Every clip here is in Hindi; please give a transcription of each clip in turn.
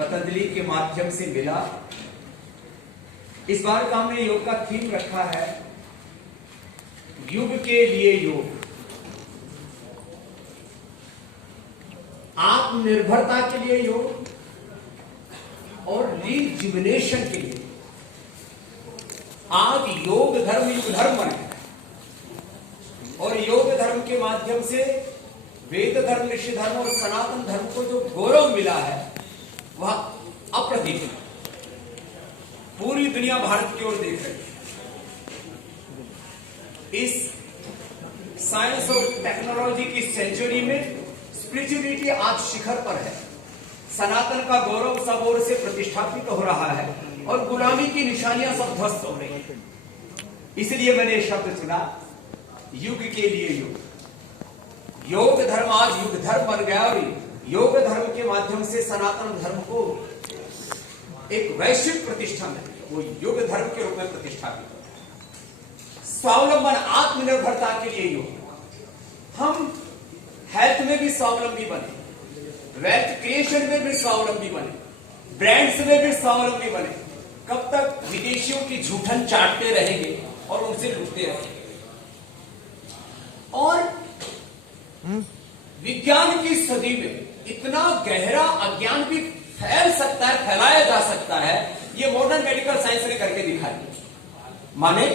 पतंजलि के माध्यम से मिला। इस बार का हमने योग का थीम रखा है युग के लिए योग, आत्मनिर्भरता के लिए योग और रिजुविनेशन के लिए। आज योग धर्म युग धर्म बने और योग धर्म के माध्यम से वेद धर्म, ऋषि धर्म और सनातन धर्म को जो गौरव मिला है वह अप्रतिम। पूरी दुनिया भारत की ओर देख रही है। इस साइंस और टेक्नोलॉजी की सेंचुरी में स्पिरिचुअलिटी आज शिखर पर है। सनातन का गौरव सब ओर से प्रतिष्ठापित हो रहा है और गुलामी की निशानियां सब ध्वस्त हो रही है। इसलिए मैंने ये शब्द चुना, युग के लिए योग। योग धर्म आज युग धर्म बन गया और योग धर्म के माध्यम से सनातन धर्म को एक वैश्विक प्रतिष्ठा मिली, वो युग धर्म के रूप में प्रतिष्ठापित हो। स्वावलंबन, आत्मनिर्भरता के लिए योग। हम हेल्थ में भी स्वावलंबी बने, वेल्थ क्रिएशन में भी स्वावलंबी बने, ब्रांड्स में भी स्वावलंबी बने। कब तक विदेशियों की झूठन चाटते रहेंगे और उनसे लूटते रहेंगे। और विज्ञान की सदी में इतना गहरा अज्ञान भी फैल सकता है, फैलाया जा सकता है, ये मॉडर्न मेडिकल साइंस ने करके दिखाई। माने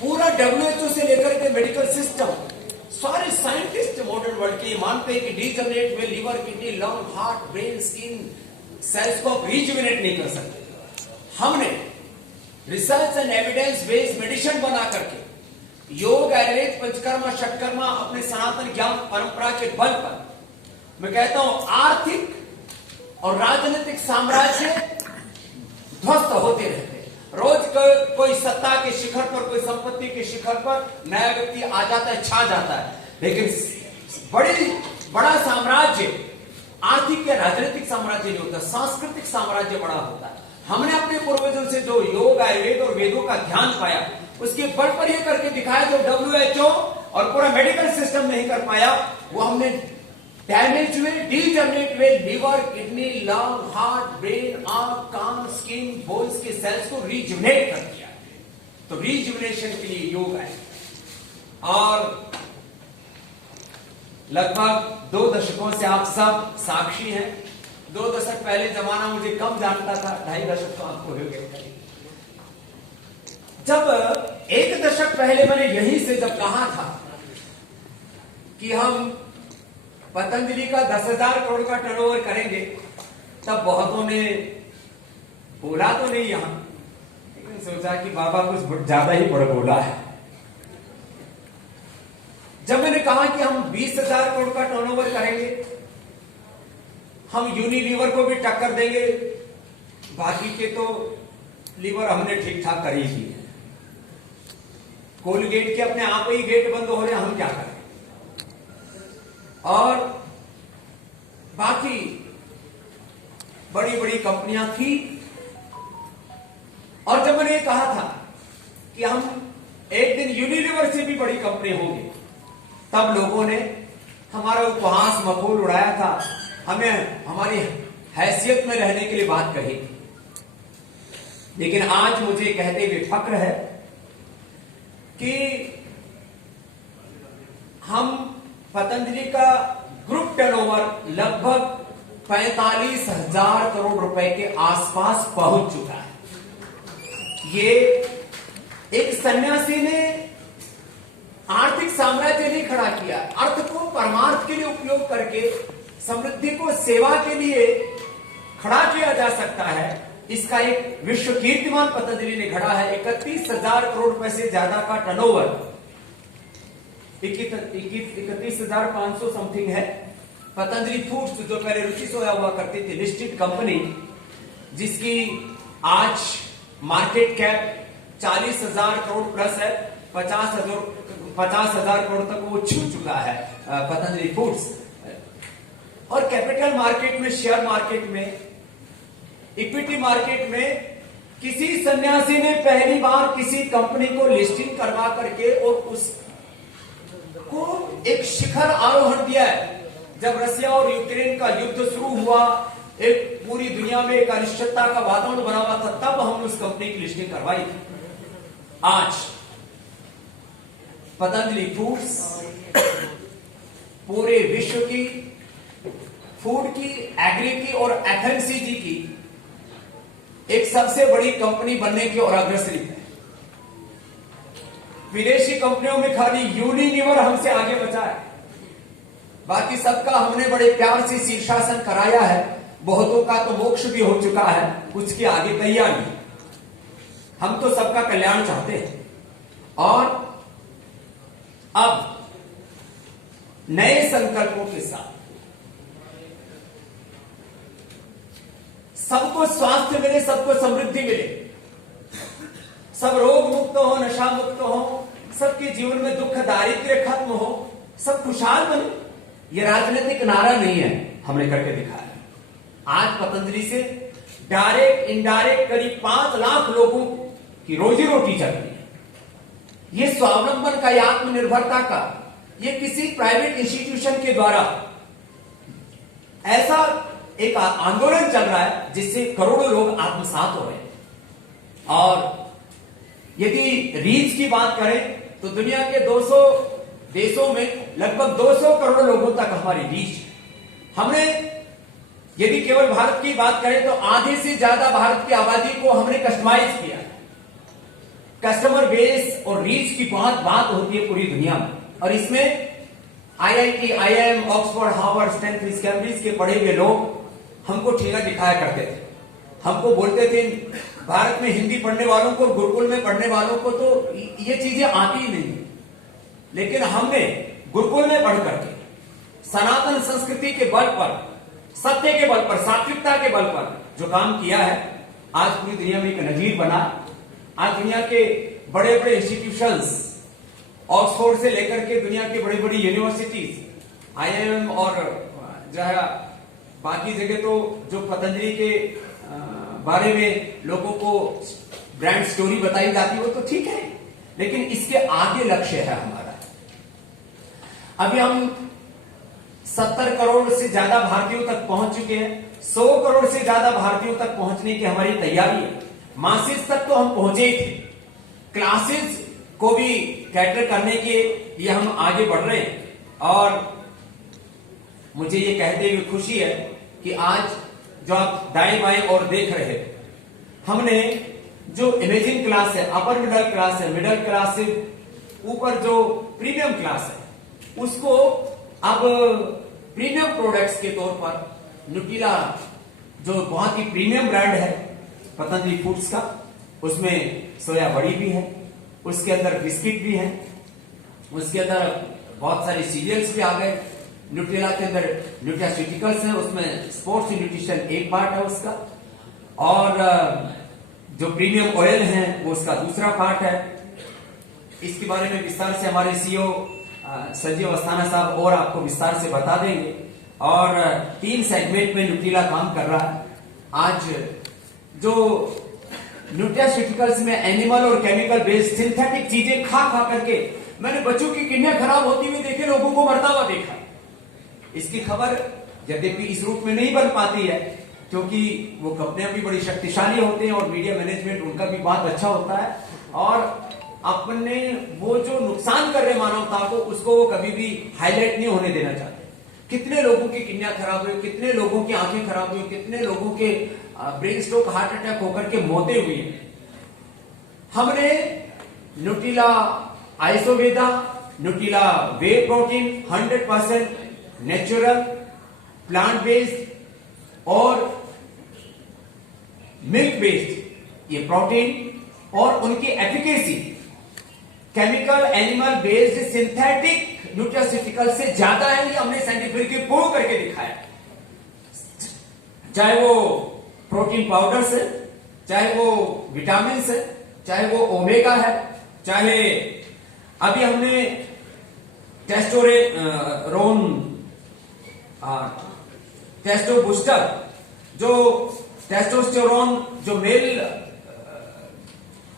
पूरा WHO से लेकर के मेडिकल सिस्टम, सारे साइंटिस्ट मॉडर्न वर्ल्ड के मानते हैं कि डीजनरेट में liver, kidney, lung, heart, brain, skin cells को रिजुविनेट नहीं कर सकते। हमने research and evidence based medicine बना करके योग, आयुर्वेद, पंचकर्मा, षटकर्मा अपने सनातन ज्ञान परंपरा के बल पर, मैं कहता हूं, आर्थिक और राजनीतिक साम्राज्य ध्वस्त होते रहते। रोज कोई सत्ता के शिखर पर, कोई संपत्ति के शिखर पर नया व्यक्ति आ जाता है, छा जाता है, लेकिन बड़ा साम्राज्य आर्थिक या राजनीतिक साम्राज्य नहीं होता, सांस्कृतिक साम्राज्य बड़ा होता है। हमने अपने पूर्वजों से जो योग, आयुर्वेद और वेदों का ध्यान पाया, उसके बल पर यह करके दिखाया जो WHO और पूरा मेडिकल सिस्टम नहीं कर पाया, वो हमने डैमेज हुए, डीजनरेट हुए liver, kidney, lung, heart, brain, आंख, कान, स्किन, बोन्स के सेल्स को रिजुविनेट कर दिया। तो रिजुविनेशन के लिए योग है। और लगभग 2 दशकों से आप सब साक्षी हैं। 2 दशक पहले जमाना मुझे कम जानता था, 2.5 दशक तो आपको हो गए। जब 1 दशक पहले मैंने यहीं से जब कहा था कि हम पतंजलि का 10,000 करोड़ का टर्नओवर करेंगे, तब बहुतों ने बोला तो नहीं यहां, लेकिन सोचा कि बाबा कुछ ज्यादा ही बड़ा बोला है। जब मैंने कहा कि हम 20,000 करोड़ का टर्नओवर करेंगे, हम यूनिलीवर को भी टक्कर देंगे, बाकी के तो लीवर हमने ठीक ठाक कर ही दिए। कोलगेट के अपने आप ही गेट बंद हो रहे हैं, हम क्या करें। और बाकी बड़ी बड़ी कंपनियां थी। और जब मैंने कहा था कि हम एक दिन यूनिलीवर से भी बड़ी कंपनी होंगे, तब लोगों ने हमारा उपहास मखौल उड़ाया था, हमें हमारी हैसियत में रहने के लिए बात कही। लेकिन आज मुझे कहते हुए फक्र है कि हम पतंजलि का ग्रुप टर्नओवर लगभग 45,000 करोड़ रुपए के आसपास पहुंच चुका है। ये एक सन्यासी ने आर्थिक साम्राज्य नहीं खड़ा किया, अर्थ को परमार्थ के लिए उपयोग करके समृद्धि को सेवा के लिए खड़ा किया जा सकता है। इसका एक विश्व कीर्तिमान पतंजलि ने गढ़ा है। 31,000 करोड़ रुपए से ज्यादा का टर्नओवर, 31,500 समथिंग है। पतंजलि फूड्स जो पहले रुचि सोया हुआ करती थी, लिस्टेड कंपनी, जिसकी आज मार्केट कैप 40,000 करोड़ प्लस है, 50,000 करोड़ तक वो छू चुका है पतंजलि फूड्स। और कैपिटल मार्केट में, शेयर मार्केट में, इक्विटी मार्केट में किसी सन्यासी ने पहली बार किसी कंपनी को लिस्टिंग करवा करके और उसको एक शिखर आरोहण दिया है, जब रसिया और यूक्रेन का युद्ध शुरू हुआ, एक पूरी दुनिया में एक अनिश्चितता का वातावरण बना हुआ था, तब हमने उस कंपनी की लिस्टिंग करवाई थी। आज पतंजलि फूड्स पूरे विश्व की फूड की, एग्री की और एफएमसीजी की एक सबसे बड़ी कंपनी बनने की ओर अग्रसर है। विदेशी कंपनियों में खाली यूनिलीवर हमसे आगे बचा है, बाकी सबका हमने बड़े प्यार से शीर्षासन कराया है। बहुतों का तो मोक्ष भी हो चुका है, कुछ के आगे तैयारी। हम तो सबका कल्याण चाहते हैं और अब नए संकल्पों के साथ सबको स्वास्थ्य मिले, सबको समृद्धि मिले, सब रोग मुक्त हो, नशा मुक्त हो, सबके जीवन में दुख दारिद्र्य खत्म हो, सब खुशहाल बने। ये राजनीतिक नारा नहीं है, हमने करके दिखाया। आज पतंजलि से डायरेक्ट इनडायरेक्ट करीब 5 लाख लोगों की रोजी रोटी चल रही है। ये स्वावलंबन का, ये आत्मनिर्भरता का, ये किसी प्राइवेट इंस्टीट्यूशन के द्वारा ऐसा एक आंदोलन चल रहा है जिससे करोड़ों लोग आत्मसात हो रहे हैं। और यदि रीच की बात करें तो दुनिया के 200 देशों में लगभग 200 करोड़ लोगों तक हमारी रीच है। हमने यदि केवल भारत की बात करें तो आधे से ज्यादा भारत की आबादी को हमने कस्टमाइज किया है। कस्टमर बेस और रीच की बहुत बात होती है पूरी दुनिया में, और इसमें IIT, IIM, Oxford, Harvard, Stanford, Cambridge के पढ़े हुए लोग हमको ठेला दिखाया करते थे। हमको बोलते थे भारत में हिंदी पढ़ने वालों को, गुरुकुल में पढ़ने वालों को तो ये चीजें आती ही नहीं, लेकिन हमने गुरुकुल में पढ़ करके सनातन संस्कृति के बल पर, सत्य के बल पर, सात्विकता के बल पर जो काम किया है, आज पूरी दुनिया में एक नजीर बना। आज दुनिया के बड़े बड़े इंस्टीट्यूशंस, ऑक्सफोर्ड से लेकर के दुनिया की बड़ी बड़ी यूनिवर्सिटीज, आईआईएम और जो है बाकी जगह, तो जो पतंजलि के बारे में लोगों को ब्रांड स्टोरी बताई जाती है वो तो ठीक है, लेकिन इसके आगे लक्ष्य है हमारा। अभी हम 70 करोड़ से ज्यादा भारतीयों तक पहुंच चुके हैं। 100 करोड़ से ज्यादा भारतीयों तक पहुंचने की हमारी तैयारी है। मासेस तक तो हम पहुंचे ही थे, क्लासेस को भी कैटर करने के लिए हम आगे बढ़ रहे हैं। और मुझे ये कहते हुए खुशी है कि आज जो आप दाएं बाएं और देख रहे हैं, हमने जो इमेजिंग क्लास है, अपर मिडिल क्लास है, मिडिल क्लास से ऊपर जो प्रीमियम क्लास है, उसको अब प्रीमियम प्रोडक्ट्स के तौर पर न्यूट्रिला, जो बहुत ही प्रीमियम ब्रांड है पतंजलि फूड्स का, उसमें सोया बड़ी भी है, उसके अंदर बिस्किट भी है, उसके अंदर बहुत सारे सीरियल्स भी आ गए। न्यूट्रिला के अंदर न्यूट्रास्यूटिकल्स है, उसमें स्पोर्ट्स न्यूट्रिशन एक पार्ट है उसका, और जो प्रीमियम ऑयल है वो उसका दूसरा पार्ट है। इसके बारे में विस्तार से हमारे सीईओ संजीव अस्थाना साहब और आपको विस्तार से बता देंगे। और 3 सेगमेंट में न्यूट्रिला काम कर रहा है। आज जो न्यूट्रास्यूटिकल्स में एनिमल और केमिकल बेस्ड सिंथेटिक चीजें खा खा करके मैंने बच्चों की किडनियां खराब होती हुई देखे, लोगों को मरता हुआ देखा। इसकी खबर यद्यपि इस रूप में नहीं बन पाती है, क्योंकि वो कंपनियां भी बड़ी शक्तिशाली होते हैं और मीडिया मैनेजमेंट उनका भी बहुत अच्छा होता है, और अपने वो जो नुकसान कर रहे मानवता को, उसको वो कभी भी हाईलाइट नहीं होने देना चाहते। कितने लोगों की किडनियां खराब हुई, कितने लोगों की आंखें खराब हुई, कितने लोगों के ब्रेन स्ट्रोक, हार्ट अटैक होकर के मौतें हुई। हमने न्यूट्रिला आइसोवेदा, न्यूट्रिला वे प्रोटीन 100% नेचुरल, प्लांट बेस्ड और मिल्क बेस्ड ये प्रोटीन और उनकी efficacy chemical, animal based synthetic nutraceutical से ज्यादा है। ये हमने साइंटिफिकली प्रूव करके दिखाया। चाहे वो प्रोटीन पाउडर से, चाहे वो विटामिन से, चाहे वो ओमेगा है, चाहे अभी हमने टेस्टो बूस्टर, जो टेस्टोस्टेरोन, जो मेल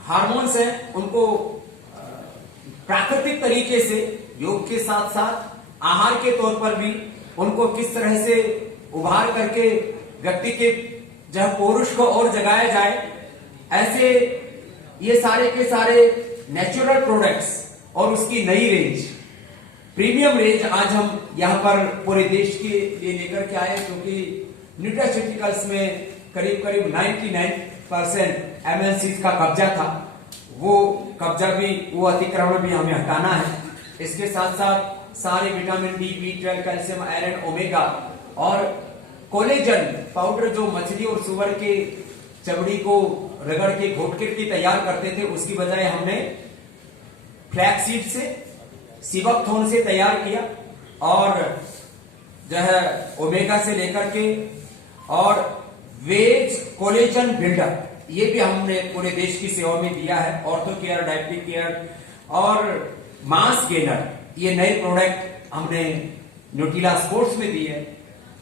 हार्मोन्स हैं, उनको प्राकृतिक तरीके से योग के साथ साथ आहार के तौर पर भी उनको किस तरह से उभार करके व्यक्ति के जब पौरुष को और जगाया जाए, ऐसे ये सारे के सारे नेचुरल प्रोडक्ट्स और उसकी नई रेंज, प्रीमियम रेंज आज हम यहाँ पर पूरे देश के लिए लेकर के आए, क्योंकि न्यूट्रास्यूटिकल्स में करीब करीब 99% एमएनसीज का कब्जा था। वो कब्जा भी, वो अतिक्रमण भी हमें हटाना है। इसके साथ साथ सारे vitamin D, B12, calcium, iron, omega और कोलेजन पाउडर जो मछली और सुअर के चमड़ी को रगड़ के घोट के तैयार करते थे, उसकी बजाय हमने फ्लैक्सीड से, सीबकथोर्न से तैयार किया, और जो है ओमेगा से लेकर के और वेज कोलेजन बिल्डर, ये भी हमने पूरे देश की सेवा में दिया है। ऑर्थो केयर, डायबिटिक केयर और मास गेनर, ये नए प्रोडक्ट हमने न्यूट्रिला स्पोर्ट्स में दिए।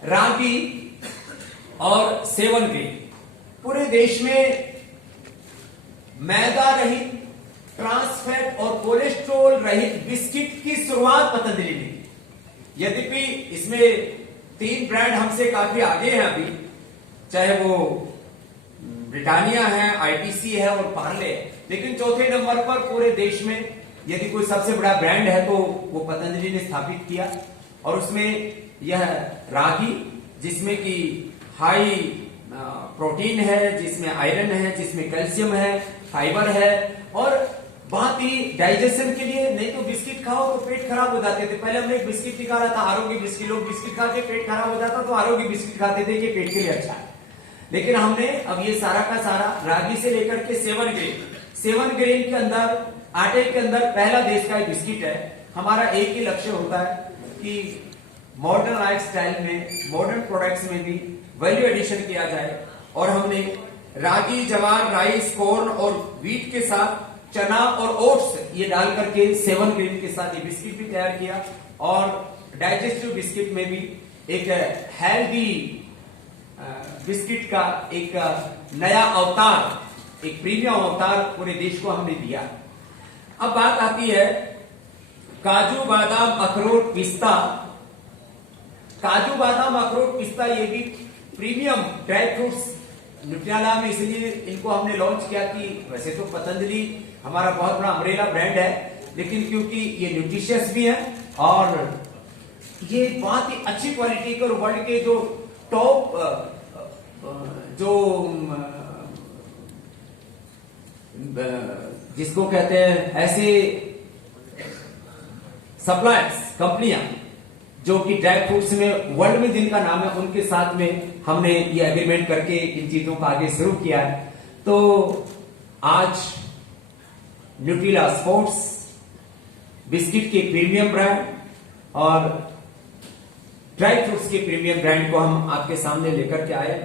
रागी और 7 ग्रेन, पूरे देश में मैदा रहित, ट्रांसफैट और कोलेस्ट्रॉल रहित बिस्किट की शुरुआत पतंजलि ने की। यद्यपि इसमें 3 ब्रांड हमसे काफी आगे हैं अभी, चाहे वो ब्रिटानिया है, आईटीसी है और पार्ले है, लेकिन चौथे नंबर पर पूरे देश में यदि कोई सबसे बड़ा ब्रांड है तो वो पतंजलि ने स्थापित किया। और उसमें यह रागी, जिसमें कि हाई प्रोटीन है, जिसमें आयरन है, जिसमें कैल्शियम है, फाइबर है, और बहुत ही डाइजेशन के लिए। नहीं तो बिस्किट खाओ तो पेट खराब हो जाते थे। पहले हमने एक बिस्किट निकाला था, आरोग्य बिस्किट, लोग बिस्किट खा के पेट खराब हो जाता तो आरोग्य बिस्किट खाते थे कि पेट के लिए अच्छा है। लेकिन हमने अब ये सारा का सारा रागी से लेकर के 7 ग्रेन के अंदर, आटे के अंदर पहला देश का बिस्किट है। हमारा एक ही लक्ष्य होता है कि मॉडर्न लाइफ स्टाइल में, मॉडर्न प्रोडक्ट्स में भी वैल्यू एडिशन किया जाए। और हमने रागी, जवार, राइस, कॉर्न और व्हीट के साथ चना और ओट्स ये डाल करके 7 ग्रेन के साथ ये बिस्किट भी तैयार किया। और डाइजेस्टिव बिस्किट में भी एक हेल्दी बिस्किट का एक नया अवतार, एक प्रीमियम अवतार पूरे देश को हमने दिया। अब बात आती है काजू, बादाम, अखरोट, पिस्ता। काजू, बादाम, अखरोट, पिस्ता ये भी प्रीमियम ड्राई फ्रूट्स न्यूट्रिला में इसलिए इनको हमने लॉन्च किया कि वैसे तो पतंजलि हमारा बहुत बड़ा अम्ब्रेला ब्रांड है, लेकिन क्योंकि ये न्यूट्रिशियस भी है और ये बहुत ही अच्छी क्वालिटी के और वर्ल्ड के जो टॉप जो जिसको कहते हैं ऐसे सप्लायर्स, कंपनियां जो कि ड्राई फ्रूट्स में वर्ल्ड में जिनका नाम है, उनके साथ में हमने ये एग्रीमेंट करके इन चीजों को आगे शुरू किया है। तो आज न्यूट्रिला स्पोर्ट्स बिस्किट के प्रीमियम ब्रांड और ड्राई फ्रूट्स के प्रीमियम ब्रांड को हम आपके सामने लेकर के आए।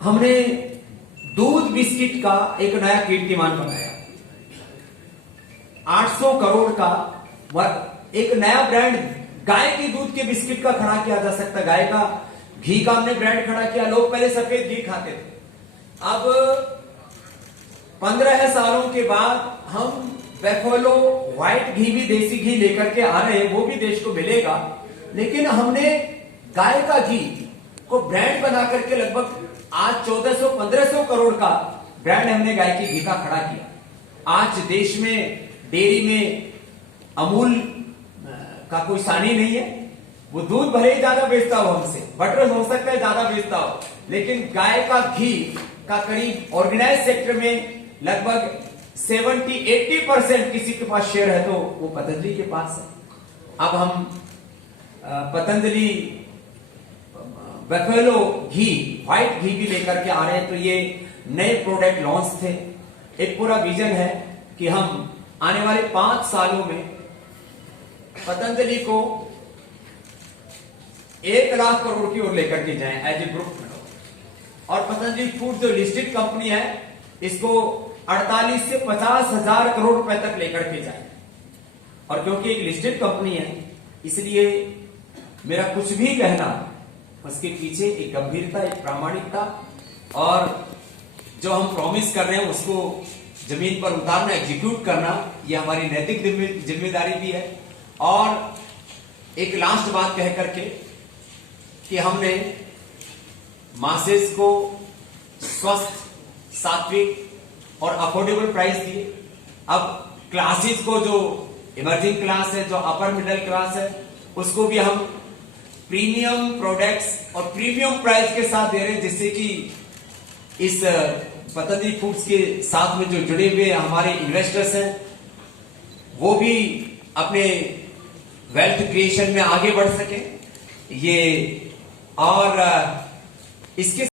हमने दूध बिस्किट का एक नया कीर्तिमान बनाया। 800 करोड़ का एक नया ब्रांड गाय के दूध के बिस्किट का खड़ा किया जा सकता है। गाय का घी का हमने ब्रांड खड़ा किया। लोग पहले सफेद घी खाते थे, अब 15 सालों के बाद हम बेफलो व्हाइट घी भी, देसी घी लेकर के आ रहे हैं, वो भी देश को मिलेगा। लेकिन हमने गाय का घी को ब्रांड बना करके लगभग आज 1400-1500 करोड़ का ब्रांड हमने गाय के घी का खड़ा किया। आज देश में डेयरी में अमूल का कोई सानी नहीं है। वो दूध भले ही ज्यादा बेचता हो हमसे, बटर हो सकता है ज्यादा बेचता हो, लेकिन गाय का घी का करीब ऑर्गेनाइज सेक्टर में लगभग 70-80% किसी के पास शेयर है तो वो पतंजलि के पास है। अब हम पतंजलि बफेलो घी, व्हाइट घी भी लेकर के आ रहे हैं। तो ये नए प्रोडक्ट लॉन्च थे। एक पूरा विजन है कि हम आने वाले 5 सालों में पतंजलि को 1 लाख करोड़ की ओर लेकर के जाएं एज ए ग्रुप में। और पतंजलि फूड जो लिस्टेड कंपनी है, इसको 48 से 50 हजार करोड़ रुपए तक लेकर के जाए। और क्योंकि एक लिस्टेड कंपनी है, इसलिए मेरा कुछ भी कहना, उसके पीछे एक गंभीरता, एक प्रामाणिकता और जो हम प्रॉमिस कर रहे हैं उसको जमीन पर उतारना, एग्जीक्यूट करना, यह हमारी नैतिक जिम्मेदारी भी है। और एक लास्ट बात कह करके कि हमने मासेस को स्वस्थ, सात्विक और अफोर्डेबल प्राइस दिए। अब क्लासेस को, जो इमर्जिंग क्लास है, जो अपर मिडिल क्लास है, उसको भी हम प्रीमियम प्रोडक्ट्स और प्रीमियम प्राइस के साथ दे रहे हैं, जिससे कि इस पतंजलि फूड्स के साथ में जो जुड़े हुए हमारे इन्वेस्टर्स हैं वो भी अपने वेल्थ क्रिएशन में आगे बढ़ सके। ये और इसके